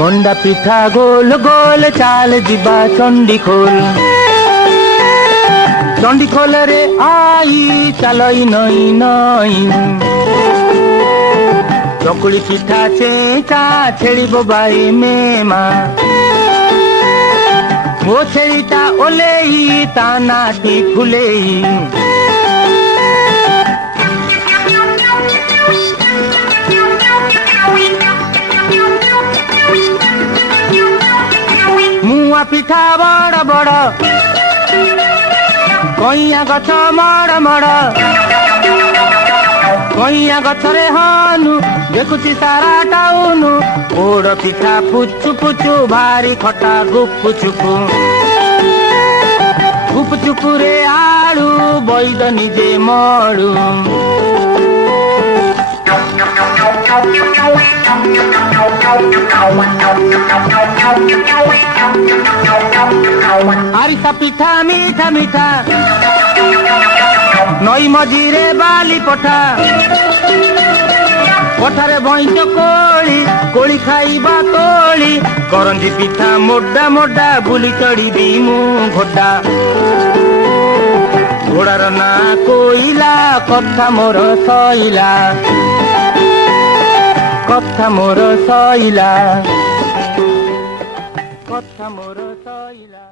मंडा पिठा गोल गोल चाल जीवा चंडीखोल चंडीखोल रे आई चलई नई नई चकुली पिठा चेचा छेड़ी बोबाई मेमा वो छेड़ीटा ओलेई ता नाटी फुलेई मुआ पिठा बड़ बड़ कइया गछ मड़ मड़ कइया गछरे हनु देखुची सारा टाउनु पोड़ पिठा पुचु पुचु भारी खटा गुपु चुपु गुपु चुपु रे आलू बैद निजे मड़ू आरिसा पिठा मीठा मीठा नई मझीरे बाली पठा पठारे भैंस कोली कोली खाइबा तोली करंजी पिठा मोडा मोडा बुली चढ़ी दी मु घोड़ा घोड़ार ना कोइला कथा मोर सइला कथा मोर सइला कथा मोर सइला।